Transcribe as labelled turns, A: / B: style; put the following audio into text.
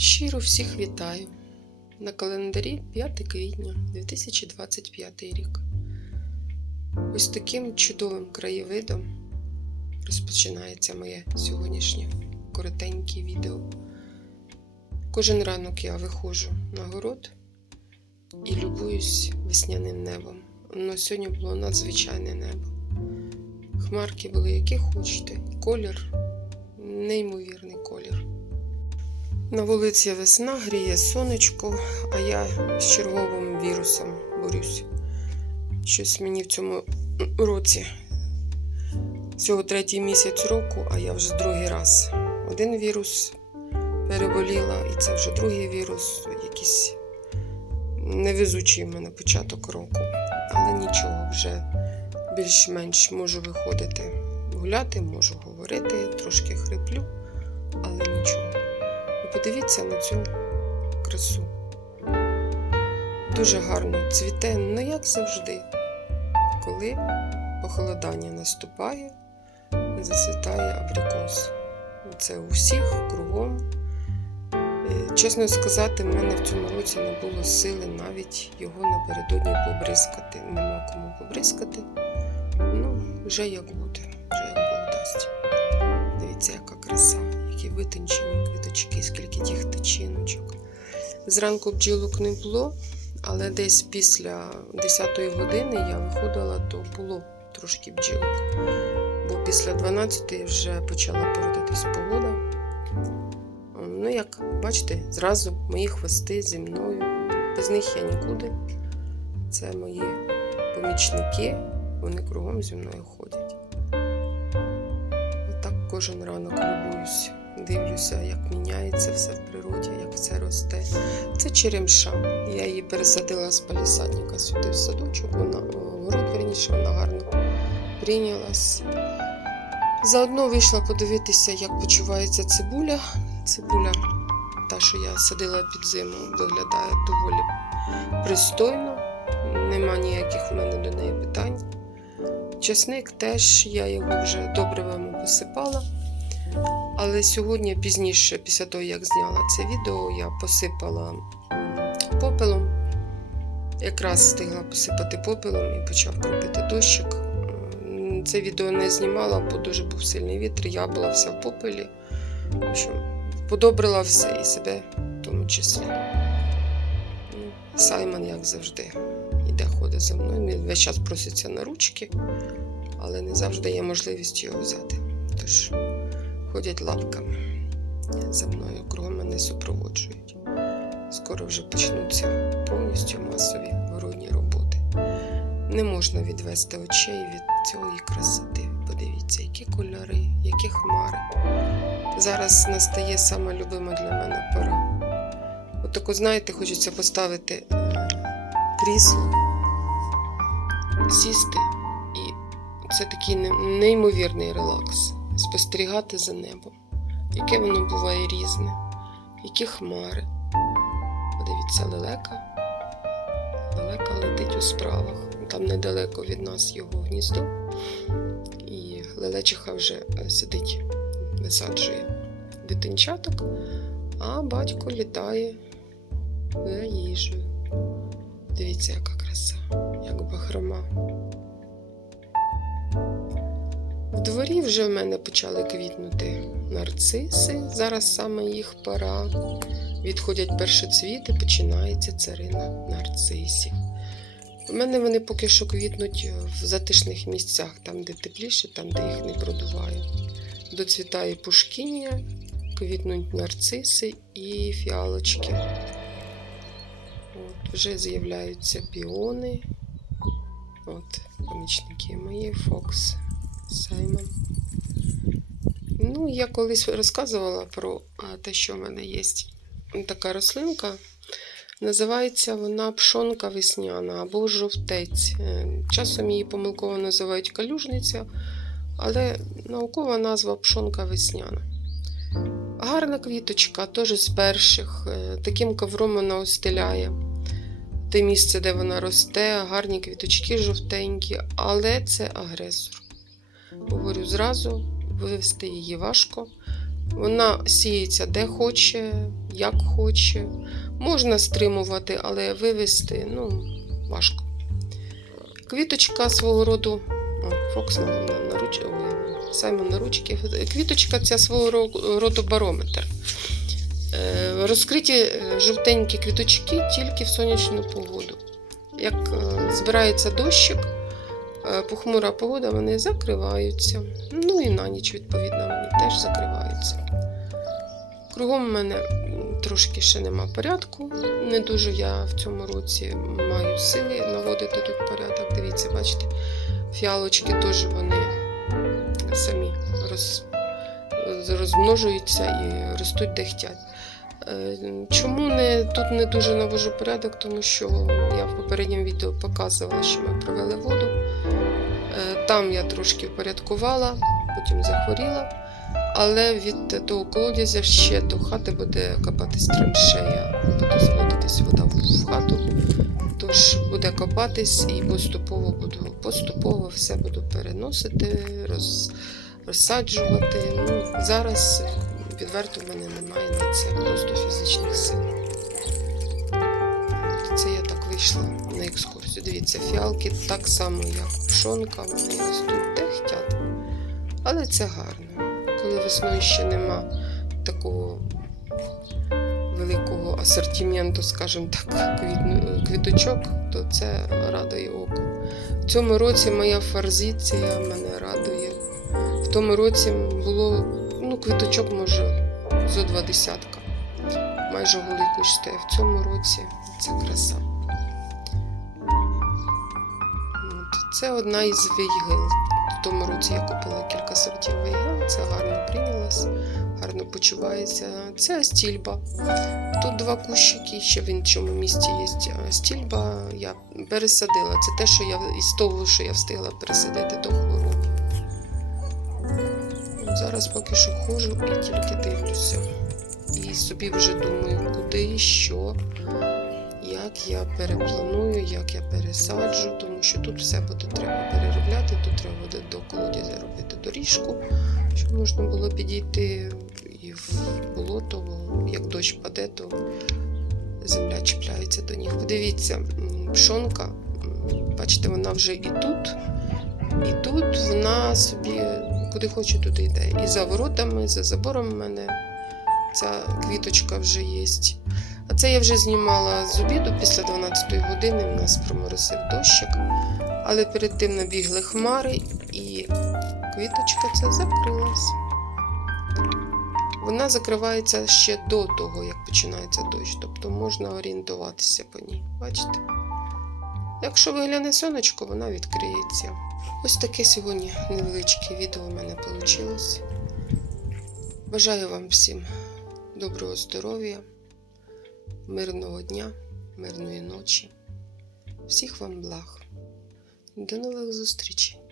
A: Щиро всіх вітаю. На календарі 5 квітня 2025 рік. Ось таким чудовим краєвидом розпочинається моє сьогоднішнє коротеньке відео. Кожен ранок я виходжу на город і любуюсь весняним небом. Воно сьогодні було надзвичайне небо. Хмарки були які хочете, колір неймовірний. На вулиці весна гріє сонечко, а я з черговим вірусом борюсь. Щось мені в цьому році. Всього третій місяць року, а я вже другий раз. Один вірус переболіла, і це вже другий вірус, якийсь невезучий в мене початок року. Але нічого, вже більш-менш можу виходити гуляти, можу говорити, трошки хриплю, але нічого. Подивіться на цю красу. Дуже гарно цвіте, ну як завжди, коли похолодання наступає, зацвітає абрикос. Це у всіх кругом. Е, Чесно сказати, в мене в цьому році не було сили навіть його напередодні побризкати. Нема кому побризкати. Ну, вже як буде, вже як Бог дасть. Дивіться, яка краса, які витончені квіточки, скільки тих тичиночок. Зранку бджілок не було, але десь після 10-ї години я виходила, то було трошки бджілок. Бо після 12 вже почала породитись погода. Ну, як бачите, зразу мої хвости зі мною. Без них я нікуди. Це мої помічники, вони кругом зі мною ходять. Отак кожен ранок любуюсь, дивлюся, як міняється все в природі, як все росте. Це черемша. Я її пересадила з палісадника сюди в садочок. Вона город, верніше, вона гарно прийнялась. Заодно вийшла подивитися, як почувається цибуля. Цибуля, та, що я садила під зиму, виглядає доволі пристойно. Нема ніяких в мене до неї питань. Часник теж я його вже добривами посипала. Але сьогодні, пізніше, після того, як зняла це відео, я посипала попелом. Якраз встигла посипати попелом і почав кропити дощик. Це відео не знімала, бо дуже був сильний вітер. Я була вся в попелі. В подобрила все і себе в тому числі. Ну, Саймон, як завжди, іде ходить за мною. Він весь час проситься на ручки, але не завжди є можливість його взяти. Тож ходять лапками за мною, кругом мене супроводжують. Скоро вже почнуться повністю масові городні роботи. Не можна відвести очей від цієї красоти. Подивіться, які кольори, які хмари. Зараз настає сама любима для мене пора. От знаєте, хочеться поставити е, крісло, сісти, і це такий неймовірний релакс. Спостерігати за небом. Яке воно буває різне, які хмари. Подивіться, лелека. Лелека летить у справах. Там недалеко від нас його гніздо. І лелечиха вже е, сидить, висаджує дитинчаток, а батько літає за їжею. Дивіться, яка краса, як бахрома. В дворі вже в мене почали квітнути нарциси. Зараз саме їх пора. Відходять першоцвіти, починається царина нарцисів. У мене вони поки що квітнуть в затишних місцях, там, де тепліше, там, де їх не продуває. Доцвітає пушкіння, квітнуть нарциси і фіалочки. От, вже з'являються піони. От, помічники мої, Фокс, Саймон. Ну, я колись розказувала про те, що в мене є така рослинка. Називається вона пшонка весняна або жовтець. Е, Часом її помилково називають калюжниця, але наукова назва пшонка весняна. Гарна квіточка, теж з перших. Е, Таким ковром вона остеляє. Те місце, де вона росте, гарні квіточки жовтенькі, але це агресор. Говорю зразу, вивести її важко. Вона сіється де хоче, як хоче. Можна стримувати, але вивести ну, важко. Квіточка свого роду. О, Фокс на, на, руч... Ой, Саймон на ручки. Квіточка це свого роду барометр. Е, Розкриті е, жовтенькі квіточки тільки в сонячну погоду. Як е, збирається дощик, похмура погода, вони закриваються. Ну і на ніч, відповідно, вони теж закриваються. Кругом в мене трошки ще нема порядку. Не дуже я в цьому році маю сили наводити тут порядок. Дивіться, бачите, фіалочки теж вони самі роз, розмножуються і ростуть де хтять. Е, Чому не, тут не дуже навожу порядок? Тому що я в попередньому відео показувала, що ми провели воду. Е, Там я трошки впорядкувала, потім захворіла. Але від того колодязя ще до хати буде копатись траншея, буде заводитись вода в хату. Тож буде копатись і поступово буду поступово все буду переносити, роз, розсаджувати. Ну, зараз відверто в мене немає на це просто фізичних сил. Вийшла на екскурсію. Дивіться, фіалки так само, як пшонка, вони ростуть де хтять. Але це гарно. Коли весною ще нема такого великого асортименту, скажімо так, квіточок, то це радує око. В цьому році моя форзиція мене радує. В тому році було ну, квіточок, може, зо два десятка. Майже голий кущ. В цьому році це краса. Це одна із вейгел. В тому році я купила кілька сортів вейгел. Це гарно прийнялось, гарно почувається. Це стільба. Тут два кущики, ще в іншому місті є стільба. Я пересадила. Це те, що я із того, що я встигла пересадити до хвороби. Зараз поки що ходжу і тільки дивлюся. І собі вже думаю, куди, що, як я перепланую, як я пересаджу, тому що тут все буде треба переробляти, тут треба буде до колодязя робити доріжку, щоб можна було підійти і в болото, бо як дощ паде, то земля чіпляється до них. Подивіться, пшонка, бачите, вона вже і тут, і тут вона собі куди хоче, туди йде. І за воротами, за забором в мене ця квіточка вже є. А це я вже знімала з обіду після 12 години. У нас проморосив дощик. Але перед тим набігли хмари, і квіточка ця закрилась. Вона закривається ще до того, як починається дощ, тобто можна орієнтуватися по ній. Бачите? Якщо вигляне сонечко, вона відкриється. Ось таке сьогодні невеличке відео у мене вийшло. Бажаю вам всім доброго здоров'я, мирного дня, мирної ночі. Всіх вам благ. До нових зустрічей!